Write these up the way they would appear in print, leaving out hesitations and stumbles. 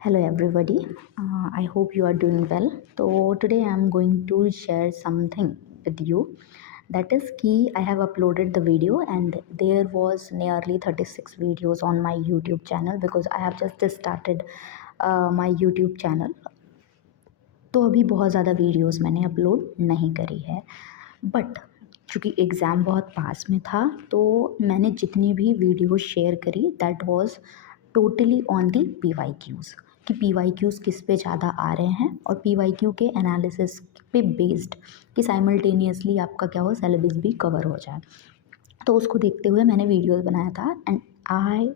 Hello everybody. I hope you are doing well. So today I am going to share something with you. That is key. I have uploaded the video and there was nearly 36 videos on my YouTube channel because I have just started my YouTube channel. तो अभी बहुत ज़्यादा videos मैंने upload नहीं करी है, but चूँकि exam बहुत पास में था तो मैंने जितनी भी वीडियो शेयर करी that was totally on the PYQs कि पीवाईक्यूज़ किस पे ज़्यादा आ रहे हैं और पीवाईक्यू के एनालिसिस पे बेस्ड कि साइमल्टेनियसली आपका क्या हो सिलेबस भी कवर हो जाए। तो उसको देखते हुए मैंने वीडियोस बनाया था and I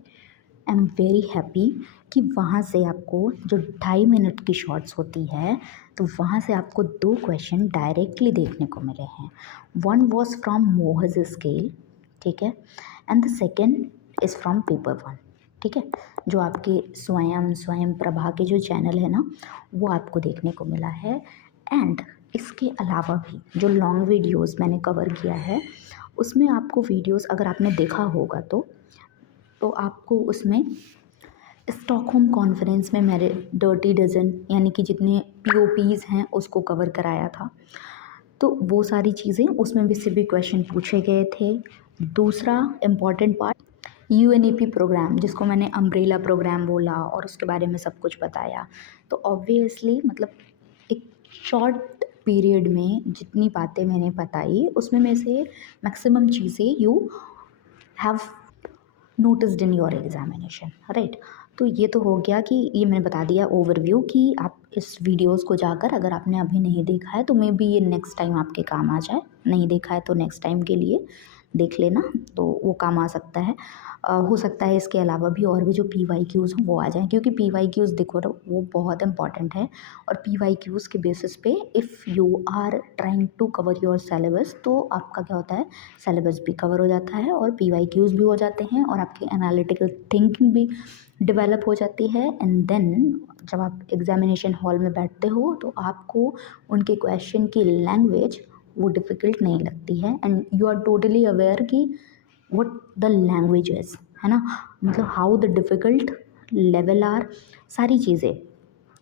am very happy कि वहाँ से आपको जो 2.5 मिनट की शॉर्ट्स होती है तो वहाँ से आपको 2 क्वेश्चन डायरेक्टली देखने को मिले हैं। वन वॉज फ्रॉम मोहज स्केल, ठीक है, and the second is from paper one, ठीक है, जो आपके स्वयं प्रभा के जो चैनल है ना वो आपको देखने को मिला है। एंड इसके अलावा भी जो लॉन्ग वीडियोस मैंने कवर किया है उसमें आपको वीडियोस अगर आपने देखा होगा तो आपको उसमें स्टॉकहोम कॉन्फ्रेंस में मेरे डर्टी डज़न यानी कि जितने पीओपीज़ हैं उसको कवर कराया था, तो वो सारी चीज़ें उसमें भी से भी क्वेश्चन पूछे गए थे। दूसरा इम्पॉर्टेंट पार्ट यूएनईपी प्रोग्राम जिसको मैंने अम्ब्रेला प्रोग्राम बोला और उसके बारे में सब कुछ बताया। तो ऑब्वियसली मतलब एक शॉर्ट पीरियड में जितनी बातें मैंने बताई उसमें में से मैक्सिमम चीज़ें you have noticed in your examination, right. तो ये तो हो गया कि ये मैंने बता दिया ओवरव्यू कि आप इस वीडियोस को जाकर अगर आपने अभी नहीं देखा है तो मे बी ये नेक्स्ट टाइम आपके काम आ जाए, नहीं देखा है तो नेक्स्ट टाइम के लिए देख लेना, तो वो काम आ सकता है। हो सकता है इसके अलावा भी और भी जो पी वाई क्यूज़ हों वो आ जाएँ क्योंकि पी वाई क्यूज़ देखो वो बहुत इंपॉर्टेंट है और पी वाई क्यूज़ के बेसिस पे if you are trying to cover your syllabus तो आपका क्या होता है सिलेबस भी कवर हो जाता है और पी वाई क्यूज़ भी हो जाते हैं और आपकी एनालिटिकल थिंकिंग भी डेवलप हो जाती है। एंड देन जब आप एग्जामिनेशन हॉल में बैठते हो तो आपको उनके क्वेश्चन की लैंग्वेज वो डिफ़िकल्ट नहीं लगती है and you are totally aware कि व्हाट द लैंग्वेज इज़, है ना, मतलब how the difficult level are, सारी चीज़ें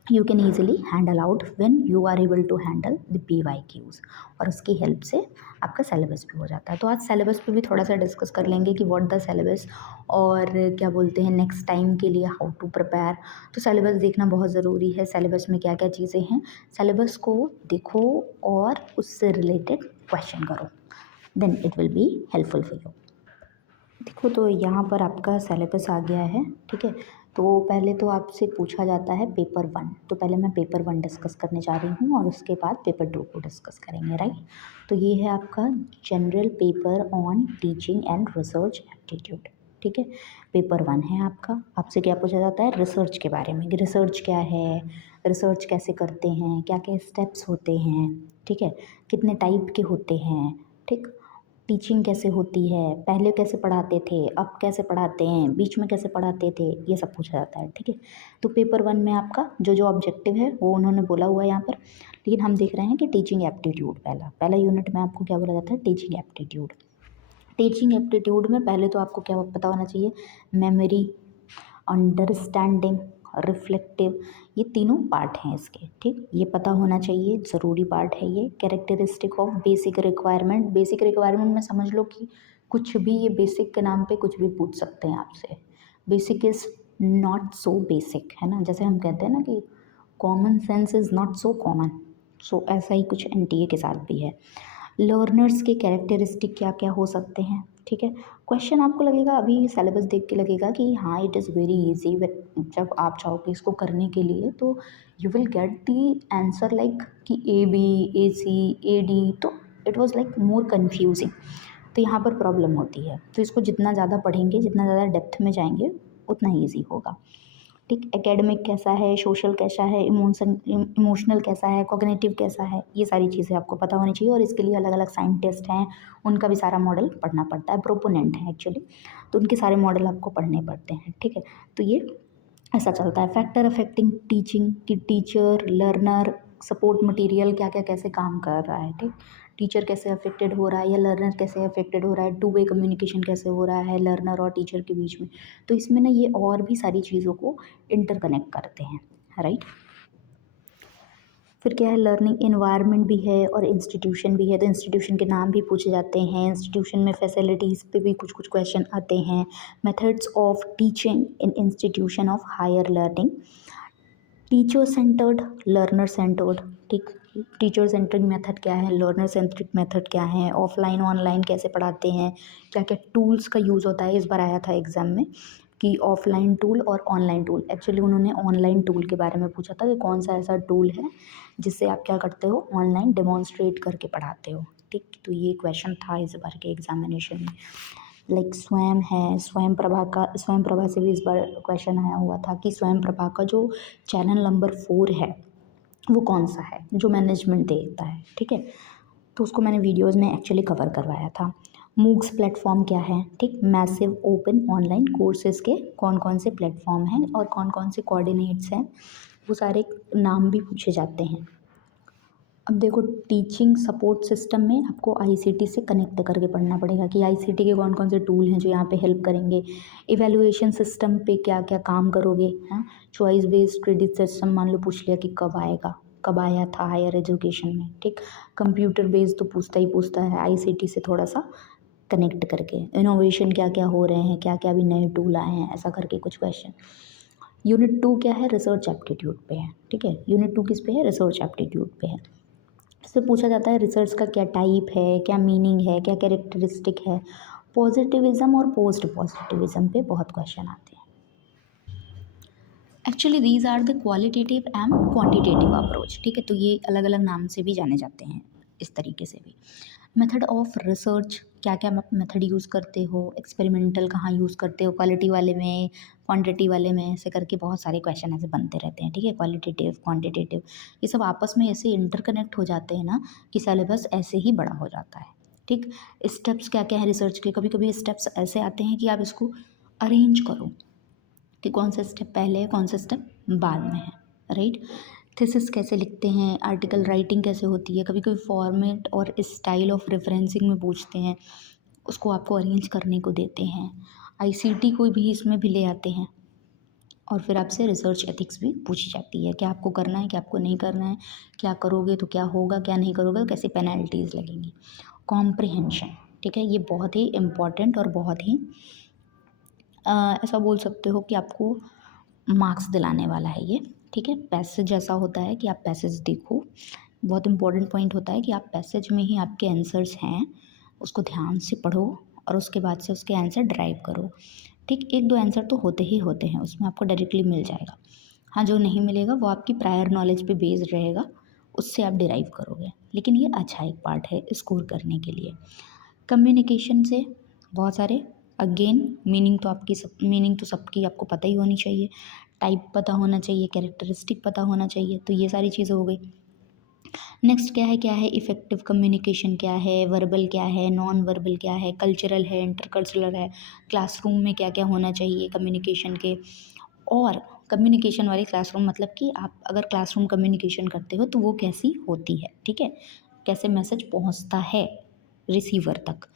you can easily handle out when you are able to handle the PYQs और उसकी हेल्प से आपका सिलेबस भी हो जाता है। तो आज सिलेबस पे भी थोड़ा सा डिस्कस कर लेंगे कि व्हाट द सिलेबस और क्या बोलते हैं नेक्स्ट टाइम के लिए हाउ टू प्रिपेयर। तो सिलेबस देखना बहुत ज़रूरी है, सिलेबस में क्या क्या चीज़ें हैं, सिलेबस को देखो और उससे रिलेटेड क्वेश्चन करो, then it will be helpful for you. देखो तो यहाँ पर आपका सिलेबस आ गया है, ठीक है। तो पहले तो आपसे पूछा जाता है पेपर वन, तो पहले मैं पेपर वन डिस्कस करने जा रही हूँ और उसके बाद पेपर टू को डिस्कस करेंगे, राइट। तो ये है आपका general paper on teaching and research aptitude, ठीक है। पेपर वन है आपका, आपसे क्या पूछा जाता है रिसर्च के बारे में कि रिसर्च क्या है, रिसर्च कैसे करते हैं, क्या क्या स्टेप्स होते हैं, ठीक है, कितने टाइप के होते हैं, ठीक, टीचिंग कैसे होती है, पहले कैसे पढ़ाते थे, अब कैसे पढ़ाते हैं, बीच में कैसे पढ़ाते थे, ये सब पूछा जाता है, ठीक है। तो पेपर वन में आपका जो जो ऑब्जेक्टिव है वो उन्होंने बोला हुआ है यहाँ पर, लेकिन हम देख रहे हैं कि टीचिंग एप्टीट्यूड पहला पहला यूनिट में आपको क्या बोला जाता है टीचिंग एप्टीट्यूड। टीचिंग एप्टीट्यूड में पहले तो आपको क्या पता होना चाहिए, मेमोरी, अंडरस्टैंडिंग, रिफ्लेक्टिव, ये तीनों पार्ट हैं इसके, ठीक, ये पता होना चाहिए, ज़रूरी पार्ट है ये। Characteristic of basic requirement, basic requirement में समझ लो कि कुछ भी, ये बेसिक के नाम पे कुछ भी पूछ सकते हैं आपसे। Basic is not so basic, है ना, जैसे हम कहते हैं ना कि common sense is not so common, so ऐसा ही कुछ एनटीए के साथ भी है। लर्नर्स के कैरेक्टरिस्टिक क्या क्या हो सकते हैं, ठीक है। क्वेश्चन आपको लगेगा अभी सिलेबस देख के लगेगा कि हाँ it is very easy, but जब आप चाहोगे इसको करने के लिए तो you will get the answer like कि A B A C A D, तो it was like more confusing. तो यहाँ पर प्रॉब्लम होती है, तो इसको जितना ज़्यादा पढ़ेंगे, जितना ज़्यादा डेप्थ में जाएंगे उतना ही ईजी होगा, ठीक। एकेडमिक कैसा है, सोशल कैसा है, इमोशनल कैसा है, कॉग्निटिव कैसा है, ये सारी चीज़ें आपको पता होनी चाहिए और इसके लिए अलग अलग साइंटिस्ट हैं, उनका भी सारा मॉडल पढ़ना पड़ता है, प्रोपोनेंट है एक्चुअली, तो उनके सारे मॉडल आपको पढ़ने पड़ते हैं, ठीक है। तो ये ऐसा चलता है। फैक्टर अफेक्टिंग टीचिंग कि टीचर, लर्नर, सपोर्ट मटेरियल क्या क्या कैसे काम कर रहा है, ठीक। टीचर कैसे अफेक्टेड हो रहा है या लर्नर कैसे अफेक्टेड हो रहा है, टू वे कम्युनिकेशन कैसे हो रहा है लर्नर और टीचर के बीच में। तो इसमें ना ये और भी सारी चीज़ों को इंटरकनेक्ट करते हैं, राइट। फिर क्या है, लर्निंग इन्वायरमेंट भी है और इंस्टीट्यूशन भी है। तो इंस्टीट्यूशन के नाम भी पूछे जाते हैं, इंस्टीट्यूशन में फैसिलिटीज़ पे भी कुछ कुछ क्वेश्चन आते हैं। Methods of teaching in institution of higher learning, teacher centred, learner centred, ठीक। टीचर सेंट्रिक मेथड क्या है, लर्नर सेंट्रिक मेथड क्या है, ऑफलाइन ऑनलाइन कैसे पढ़ाते हैं, क्या क्या टूल्स का यूज़ होता है। इस बार आया था एग्ज़ाम में कि ऑफलाइन टूल और ऑनलाइन टूल। एक्चुअली उन्होंने ऑनलाइन टूल के बारे में पूछा था कि कौन सा ऐसा टूल है जिससे आप क्या करते हो, ऑनलाइन डेमोन्स्ट्रेट करके पढ़ाते हो, ठीक। तो ये क्वेश्चन था इस बार के एग्जामिनेशन में। लाइक स्वयं है, स्वयं प्रभा से भी इस बार क्वेश्चन आया हुआ था कि स्वयं प्रभा का जो चैनल नंबर 4 है वो कौन सा है जो मैनेजमेंट देखता है, ठीक है। तो उसको मैंने वीडियोस में एक्चुअली कवर करवाया था। मूक्स प्लेटफॉर्म क्या है, ठीक। मैसिव ओपन ऑनलाइन कोर्सेज के कौन कौन से प्लेटफॉर्म हैं और कौन कौन से कोऑर्डिनेट्स हैं, वो सारे नाम भी पूछे जाते हैं। अब देखो, टीचिंग सपोर्ट सिस्टम में आपको आईसीटी से कनेक्ट करके पढ़ना पड़ेगा कि आईसीटी के कौन कौन से टूल हैं जो यहाँ पे हेल्प करेंगे। इवैल्यूएशन सिस्टम पे क्या क्या काम करोगे, हाँ। चॉइस बेस्ड क्रेडिट सिस्टम मान लो पूछ लिया कि कब आएगा, कब आया था हायर एजुकेशन में, ठीक। कंप्यूटर बेस्ड तो पूछता है आईसीटी से थोड़ा सा कनेक्ट करके। इनोवेशन क्या क्या हो रहे हैं, क्या क्या भी नए टूल आए हैं, ऐसा करके कुछ क्वेश्चन। यूनिट 2 क्या है, रिसर्च एप्टीट्यूड पे है, ठीक है। यूनिट 2 किस पे है, रिसर्च एप्टीट्यूड पे है। इससे पूछा जाता है रिसर्च का क्या टाइप है, क्या मीनिंग है, क्या कैरेक्टरिस्टिक है। पॉजिटिविज्म और पोस्ट पॉजिटिविज्म पे बहुत क्वेश्चन आते हैं। Actually these are the qualitative and quantitative approach, ठीक है। तो ये अलग अलग नाम से भी जाने जाते हैं, इस तरीके से भी। मेथड ऑफ रिसर्च, क्या क्या मेथड यूज़ करते हो, एक्सपेरिमेंटल कहाँ यूज़ करते हो, क्वालिटी वाले में, क्वांटिटी वाले में, ऐसे करके बहुत सारे क्वेश्चन ऐसे बनते रहते हैं, ठीक है। क्वालिटेटिव, क्वांटिटेटिव, ये सब आपस में ऐसे इंटरकनेक्ट हो जाते हैं ना कि सिलेबस ऐसे ही बड़ा हो जाता है, ठीक। स्टेप्स क्या क्या है रिसर्च के, कभी कभी स्टेप्स ऐसे आते हैं कि आप इसको अरेंज करो कि कौन सा स्टेप पहले है, कौन सा स्टेप बाद में है, राइट। थीसिस कैसे लिखते हैं, आर्टिकल राइटिंग कैसे होती है, कभी कभी फॉर्मेट और स्टाइल ऑफ रेफरेंसिंग में पूछते हैं, उसको आपको अरेंज करने को देते हैं। आईसीटी को भी इसमें भी ले आते हैं। और फिर आपसे रिसर्च एथिक्स भी पूछी जाती है, क्या आपको करना है, क्या आपको नहीं करना है, क्या करोगे तो क्या होगा, क्या नहीं करोगे तो कैसे पेनल्टीज़ लगेंगी। कॉम्प्रिहेंशन, ठीक है, ये बहुत ही इम्पॉर्टेंट और बहुत ही ऐसा बोल सकते हो कि आपको मार्क्स दिलाने वाला है ये, ठीक है। पैसेज ऐसा होता है कि आप पैसेज देखो, बहुत इंपॉर्टेंट पॉइंट होता है कि आप पैसेज में ही आपके आंसर्स हैं उसको ध्यान से पढ़ो और उसके बाद से उसके आंसर ड्राइव करो, ठीक। एक दो आंसर तो होते ही होते हैं उसमें, आपको डायरेक्टली मिल जाएगा। हाँ, जो नहीं मिलेगा वो आपकी प्रायर नॉलेज पे बेस्ड रहेगा, उससे आप डिराइव करोगे, लेकिन ये अच्छा एक पार्ट है स्कोर करने के लिए। कम्युनिकेशन से बहुत सारे, अगेन मीनिंग तो सबकी आपको पता ही होनी चाहिए, टाइप पता होना चाहिए, कैरेक्टरिस्टिक पता होना चाहिए, तो ये सारी चीज़ें हो गई। नेक्स्ट क्या है इफ़ेक्टिव कम्युनिकेशन क्या है, वर्बल क्या है, नॉन वर्बल क्या है, कल्चरल है, इंटरकल्चरल है, क्लासरूम में क्या क्या होना चाहिए कम्युनिकेशन के। और कम्युनिकेशन वाले क्लासरूम मतलब कि आप अगर क्लासरूम कम्युनिकेशन करते हो तो वो कैसी होती है, ठीक है, कैसे मैसेज पहुंचता है रिसीवर तक।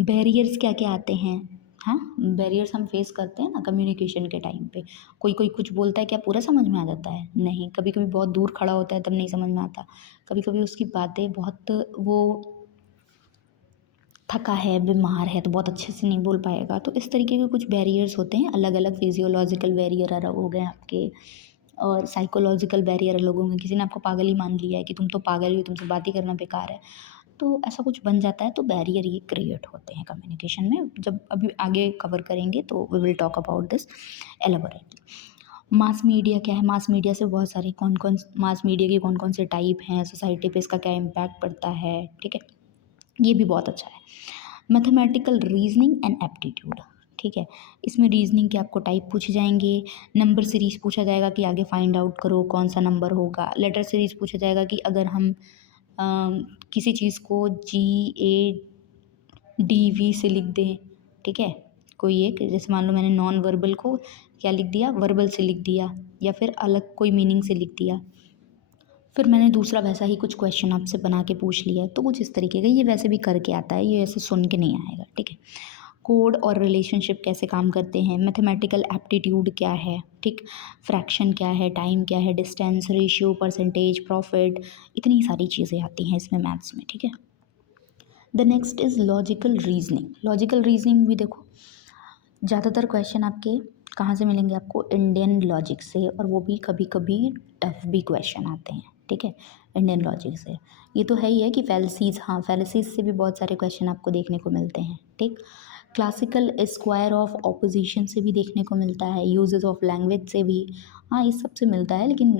बैरियर्स क्या क्या आते हैं, हाँ, बैरियर्स हम फेस करते हैं ना कम्युनिकेशन के टाइम पे। कोई कोई कुछ बोलता है, क्या पूरा समझ में आ जाता है, नहीं, कभी कभी बहुत दूर खड़ा होता है तब नहीं समझ में आता, कभी कभी उसकी बातें बहुत, वो थका है, बीमार है तो बहुत अच्छे से नहीं बोल पाएगा। तो इस तरीके के कुछ बैरियर्स होते हैं, अलग अलग फिजियोलॉजिकल बैरियर अलग हो गए आपके, और साइकोलॉजिकल बैरियर अलग हो गए। किसी ने आपको पागल ही मान लिया है कि तुम तो पागल हो, तुमसे बात ही करना बेकार है, तो ऐसा कुछ बन जाता है। तो बैरियर ये क्रिएट होते हैं कम्युनिकेशन में, जब अभी आगे कवर करेंगे तो we will talk about this elaborately. Mass media क्या है, मास मीडिया से बहुत सारे कौन कौन मास मीडिया के कौन कौन से टाइप हैं, सोसाइटी पे इसका क्या इम्पैक्ट पड़ता है, ठीक है, ये भी बहुत अच्छा है। मैथमेटिकल रीजनिंग एंड एप्टीट्यूड, ठीक है, इसमें रीजनिंग के आपको टाइप पूछे जाएंगे, नंबर सीरीज पूछा जाएगा कि आगे फाइंड आउट करो कौन सा नंबर होगा, लेटर सीरीज पूछा जाएगा कि अगर हम किसी चीज़ को GADV से लिख दें, ठीक है, कोई एक, जैसे मान लो मैंने नॉन वर्बल को क्या लिख दिया, वर्बल से लिख दिया, या फिर अलग कोई मीनिंग से लिख दिया, फिर मैंने दूसरा वैसा ही कुछ क्वेश्चन आपसे बना के पूछ लिया, तो कुछ इस तरीके का ये वैसे भी करके आता है, ये ऐसे सुन के नहीं आएगा, ठीक है। कोड और रिलेशनशिप कैसे काम करते हैं, मैथमेटिकल एप्टीट्यूड क्या है, ठीक, फ्रैक्शन क्या है, टाइम क्या है, डिस्टेंस, रेशियो, परसेंटेज, प्रॉफिट, इतनी सारी चीज़ें आती हैं इसमें मैथ्स में, ठीक है। The next is logical reasoning. Logical reasoning भी देखो, ज़्यादातर क्वेश्चन आपके कहाँ से मिलेंगे, आपको इंडियन लॉजिक से, और वो भी कभी कभी टफ भी क्वेश्चन आते हैं, ठीक है, इंडियन लॉजिक से। ये तो है ही है कि फैलसीज, हाँ फैलसीज से भी बहुत सारे क्वेश्चन आपको देखने को मिलते हैं, ठीक। क्लासिकल स्क्वायर ऑफ ऑपोजिशन से भी देखने को मिलता है, यूजेस ऑफ लैंग्वेज से भी, हाँ इस सब से मिलता है, लेकिन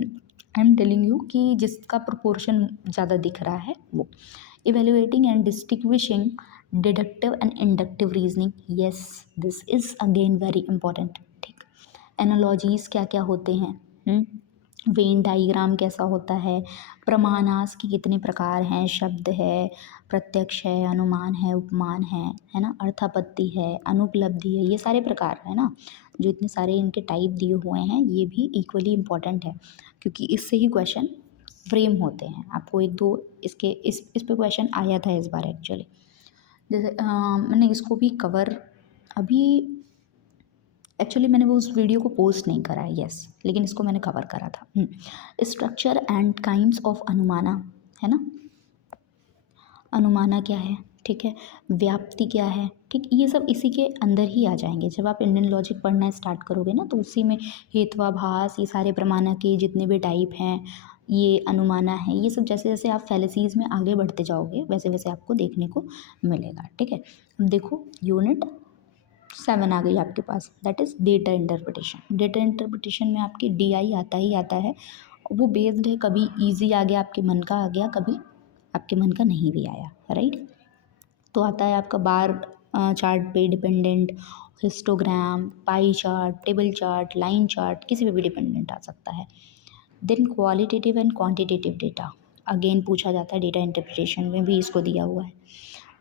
आई एम टेलिंग यू कि जिसका प्रोपोर्शन ज़्यादा दिख रहा है वो। Evaluating and distinguishing deductive and inductive reasoning, yes this is again very important, ठीक। एनालॉजीज क्या क्या होते हैं, वेन डाइग्राम कैसा होता है, प्रमाणास के कितने प्रकार हैं, शब्द है, प्रत्यक्ष है, अनुमान है, उपमान है ना, अर्थापत्ति है, अनुपलब्धि है, ये सारे प्रकार है ना, जो इतने सारे इनके टाइप दिए हुए हैं, ये भी इक्वली इम्पॉर्टेंट है, क्योंकि इससे ही क्वेश्चन फ्रेम होते हैं। आपको एक दो इसके इस पे क्वेश्चन आया था इस बार एक्चुअली, जैसे मैंने इसको भी कवर अभी, एक्चुअली मैंने वो उस वीडियो को पोस्ट नहीं करा है, यस, लेकिन इसको मैंने कवर करा था। स्ट्रक्चर एंड काइंड्स ऑफ अनुमाना, है ना, अनुमाना क्या है, ठीक है, व्याप्ति क्या है, ठीक, ये सब इसी के अंदर ही आ जाएंगे। जब आप इंडियन लॉजिक पढ़ना स्टार्ट करोगे ना, तो उसी में हेत्वाभास, ये सारे प्रमाणा के जितने भी टाइप हैं, ये अनुमाना है, ये सब जैसे जैसे आप फैलेसीज में आगे बढ़ते जाओगे वैसे वैसे आपको देखने को मिलेगा, ठीक है। अब देखो यूनिट 7 आ गई आपके पास, that is data interpretation. Data interpretation में आपकी DI आता ही आता है, वो बेस्ड है, कभी ईजी आ गया आपके मन का, आ गया कभी आपके मन का नहीं भी आया, राइट। तो आता है आपका बार चार्ट पे dependent, histogram, pie chart, table chart, line chart, किसी पे भी डिपेंडेंट आ सकता है। Then qualitative and quantitative data again पूछा जाता है, डेटा इंटरप्रिटेशन में भी इसको दिया हुआ है,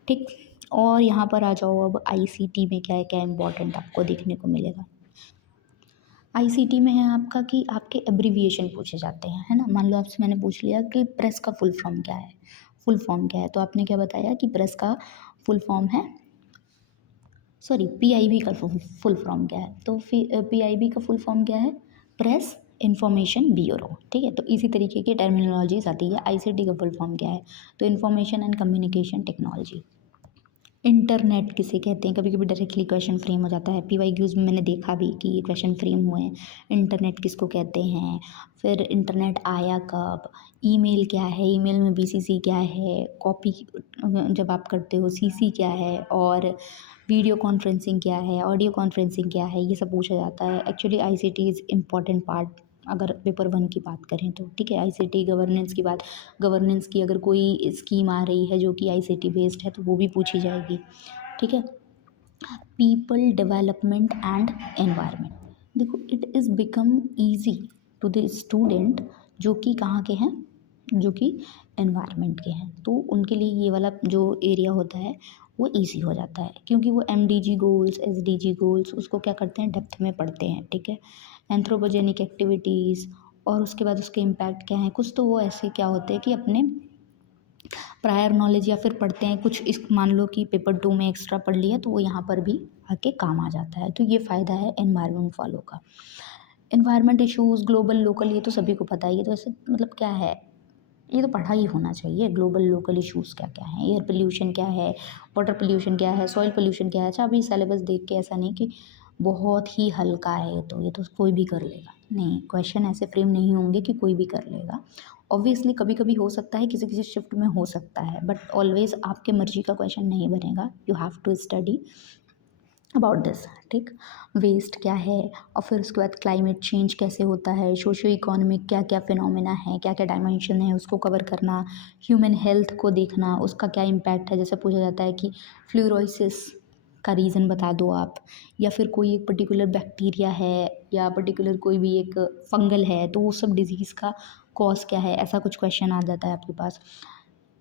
ठीक। और यहाँ पर आ जाओ, अब ICT में क्या है, क्या इंपॉर्टेंट आपको देखने को मिलेगा। ICT में है आपका कि आपके एब्रीविएशन पूछे जाते हैं, है ना। मान लो आपसे मैंने पूछ लिया कि प्रेस का फुल फॉर्म क्या है, फुल फॉर्म क्या है, तो आपने क्या बताया कि प्रेस का फुल फॉर्म है, सॉरी PIB का फुल फॉर्म क्या है, तो PIB का फुल फॉर्म क्या है, प्रेस इंफॉर्मेशन ब्यूरो, ठीक है। तो इसी तरीके की टर्मिनोलॉजीज आती है। ICT का फुल फॉर्म क्या है, तो information and communication technology. Internet किसे कहते हैं, कभी कभी डायरेक्टली क्वेश्चन फ्रेम हो जाता है, PYQs में मैंने देखा भी कि ये क्वेश्चन फ्रेम हुए हैं, इंटरनेट किसको कहते हैं, फिर इंटरनेट आया कब, ईमेल क्या है, ईमेल में BCC क्या है, कॉपी जब आप करते हो CC क्या है, और वीडियो कॉन्फ्रेंसिंग क्या है, ऑडियो कॉन्फ्रेंसिंग क्या है, ये सब पूछा जाता है। Actually ICT is important part अगर पेपर 1 की बात करें तो, ठीक है। ICT गवर्नेंस की बात, गवर्नेंस की अगर कोई स्कीम आ रही है जो कि ICT बेस्ड है तो वो भी पूछी जाएगी, ठीक है। पीपल डेवलपमेंट एंड एनवायरनमेंट, देखो it is become easy to the student जो कि कहाँ के हैं, जो कि एनवायरनमेंट के हैं, तो उनके लिए ये वाला जो एरिया होता है वो इजी हो जाता है, क्योंकि वो MDG गोल्स, SDG गोल्स उसको क्या करते हैं, डेप्थ में पढ़ते हैं, ठीक है। एंथ्रोपोजेनिक एक्टिविटीज़, और उसके बाद उसके इम्पैक्ट क्या हैं, कुछ तो वो ऐसे क्या होते हैं कि अपने प्रायर नॉलेज या फिर पढ़ते हैं कुछ, इस मान लो कि पेपर 2 में एक्स्ट्रा पढ़ लिया तो वो यहाँ पर भी आके काम आ जाता है। तो ये फ़ायदा है एनवायरनमेंट फॉलो का। एनवायरनमेंट इश्यूज़ ग्लोबल लोकल, ये तो सभी को पता ही है, तो ऐसे मतलब क्या है, ये तो पढ़ा ही होना चाहिए। ग्लोबल लोकल इश्यूज़ क्या क्या हैं, एयर पोल्यूशन क्या है, वाटर पोल्यूशन क्या है, सॉइल पोल्यूशन क्या है। अच्छा अभी सिलेबस देख के ऐसा नहीं कि बहुत ही हल्का है तो ये तो कोई भी कर लेगा, नहीं, क्वेश्चन ऐसे फ्रेम नहीं होंगे कि कोई भी कर लेगा। ऑब्वियसली कभी कभी हो सकता है, किसी किसी शिफ्ट में हो सकता है, बट ऑलवेज आपके मर्जी का क्वेश्चन नहीं बनेगा, you have to study about this, ठीक। वेस्ट क्या है, और फिर उसके बाद क्लाइमेट चेंज कैसे होता है, सोशो इकोनॉमिक क्या क्या फिनोमेना है, क्या क्या डायमेंशन है, उसको कवर करना, ह्यूमन हेल्थ को देखना, उसका क्या इम्पैक्ट है। जैसे पूछा जाता है कि फ्लूरोसिस का रीज़न बता दो आप, या फिर कोई एक पर्टिकुलर बैक्टीरिया है, या पर्टिकुलर कोई भी एक फंगल है, तो वो सब डिजीज़ का कॉज क्या है, ऐसा कुछ क्वेश्चन आ जाता है आपके पास।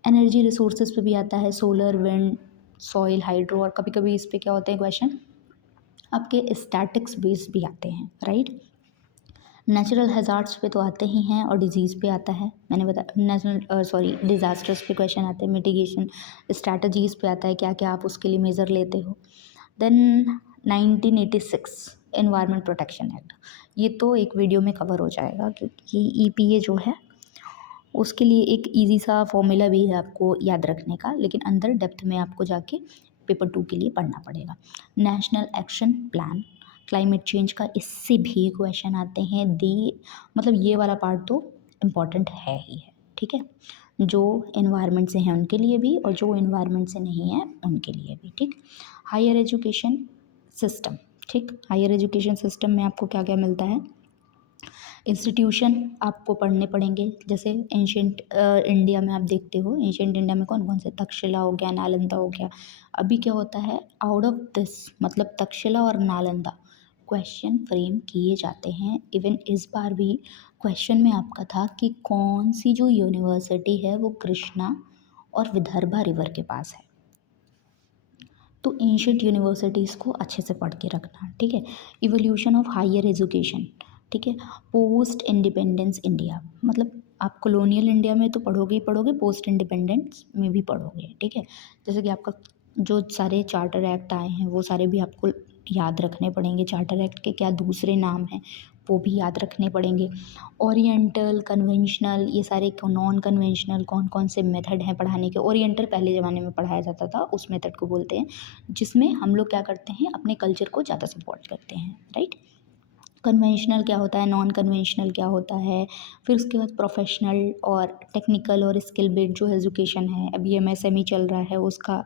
एनर्जी रिसोर्सेज पे भी आता है, सोलर, विंड, सॉइल, हाइड्रो, और कभी कभी इस पे क्या होते हैं क्वेश्चन आपके स्टैटिक्स बेस्ड भी आते हैं, राइट। नेचुरल हैज़ार्ड्स पे तो आते ही हैं और डिजीज़ पे आता है, मैंने बताया। डिज़ास्टर्स पे क्वेश्चन आते हैं, मिटिगेशन स्ट्रैटेजीज़ पे आता है, क्या क्या आप उसके लिए मेज़र लेते हो। देन 1986 एनवायरनमेंट प्रोटेक्शन एक्ट, ये तो एक वीडियो में कवर हो जाएगा क्योंकि ईपीए जो है उसके लिए एक ईजी सा फॉर्मूला भी है आपको याद रखने का, लेकिन अंदर डेप्थ में आपको जाके पेपर 2 के लिए पढ़ना पड़ेगा। National action plan, climate change का इससे भी क्वेश्चन आते हैं। मतलब ये वाला पार्ट तो इम्पॉर्टेंट है ही है, ठीक है, जो एनवायरनमेंट से हैं उनके लिए भी और जो एनवायरनमेंट से नहीं है उनके लिए भी, ठीक। हायर एजुकेशन सिस्टम, ठीक, हायर एजुकेशन सिस्टम में आपको क्या क्या मिलता है। इंस्टीट्यूशन आपको पढ़ने पड़ेंगे, जैसे एंशियंट इंडिया में आप देखते हो, एंशियंट इंडिया में कौन कौन से, तक्षशिला हो गया, नालंदा हो गया। अभी क्या होता है, आउट ऑफ दिस मतलब तक्षशिला और नालंदा क्वेश्चन फ्रेम किए जाते हैं। इवन इस बार भी क्वेश्चन में आपका था कि कौन सी जो यूनिवर्सिटी है वो कृष्णा और विदर्भा रिवर के पास है। तो एंशियंट यूनिवर्सिटीज़ को अच्छे से पढ़ के रखना, ठीक है। इवोल्यूशन ऑफ हायर एजुकेशन, ठीक है। पोस्ट इंडिपेंडेंस इंडिया, मतलब आप कॉलोनियल इंडिया में तो पढ़ोगे ही पढ़ोगे, पोस्ट इंडिपेंडेंस में भी पढ़ोगे, ठीक है। जैसे कि आपका जो सारे चार्टर एक्ट आए हैं वो सारे भी आपको याद रखने पड़ेंगे। चार्टर एक्ट के क्या दूसरे नाम हैं वो भी याद रखने पड़ेंगे। ओरिएंटल, कन्वेंशनल, ये सारे नॉन कन्वेंशनल कौन कौन से मेथड हैं पढ़ाने के। ओरिएंटल पहले ज़माने में पढ़ाया जाता था, उस मेथड को बोलते हैं जिसमें हम लोग क्या करते हैं, अपने कल्चर को ज़्यादा सपोर्ट करते हैं, राइट। कन्वेंशनल क्या होता है, नॉन कन्वेंशनल क्या होता है, फिर उसके बाद प्रोफेशनल और टेक्निकल और स्किल बेस्ड जो एजुकेशन है, अभी एमएसएमई चल रहा है, उसका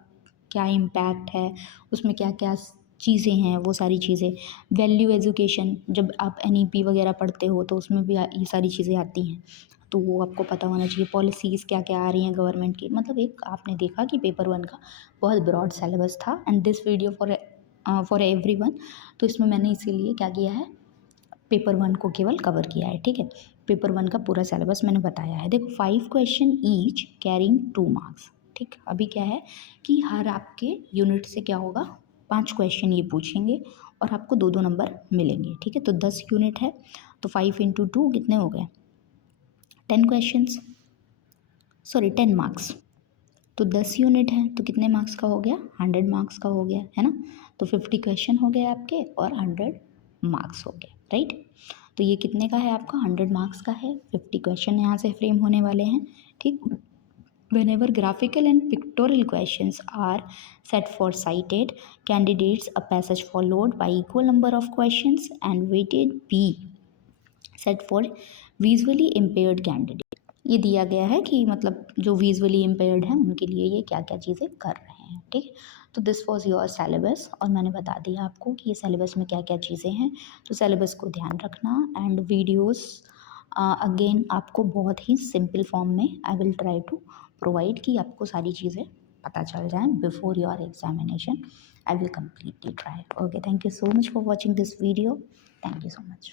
क्या इम्पैक्ट है, उसमें क्या क्या चीज़ें हैं, वो सारी चीज़ें। वैल्यू एजुकेशन, जब आप एनईपी वगैरह पढ़ते हो तो उसमें भी ये सारी चीज़ें आती हैं, तो वो आपको पता होना चाहिए। पॉलिसीज़ क्या क्या आ रही हैं गवर्नमेंट की, मतलब एक आपने देखा कि पेपर 1 का बहुत ब्रॉड सिलेबस था and this video for everyone. तो इसमें मैंने इसीलिए क्या किया है, पेपर 1 को केवल कवर किया है, ठीक है। पेपर 1 का पूरा सिलेबस मैंने बताया है। देखो 5 क्वेश्चन ईच कैरिंग 2 मार्क्स, ठीक। अभी क्या है कि हर आपके यूनिट से क्या होगा, 5 क्वेश्चन ये पूछेंगे और आपको 2-2 नंबर मिलेंगे, ठीक है। तो 10 यूनिट है तो 5 इंटू 2 कितने हो गए, 10 क्वेश्चंस, सॉरी 10 मार्क्स। तो 10 यूनिट है तो कितने मार्क्स का हो गया, 100 मार्क्स का हो गया, है ना। तो 50 क्वेश्चन हो गए आपके और 100 मार्क्स हो गए, राइट। तो ये कितने का है आपका, 100 मार्क्स का है। 50 क्वेश्चन यहाँ से फ्रेम होने वाले हैं, ठीक। Whenever graphical and pictorial questions are set for cited candidates, a passage followed by equal number of questions and weighted be set for visually impaired candidate। ये दिया गया है कि मतलब जो विजुअली इम्पेयर्ड हैं उनके लिए ये क्या क्या चीज़ें कर रहे हैं, ठीक। तो दिस वॉज योर सिलेबस और मैंने बता दिया आपको कि ये सिलेबस में क्या क्या चीज़ें हैं। तो सिलेबस को ध्यान रखना एंड वीडियोस अगेन आपको बहुत ही सिंपल फॉर्म में I will try to provide कि आपको सारी चीज़ें पता चल जाएँ before your examination. I will completely try. Okay, thank you so much for watching this video. Thank you so much.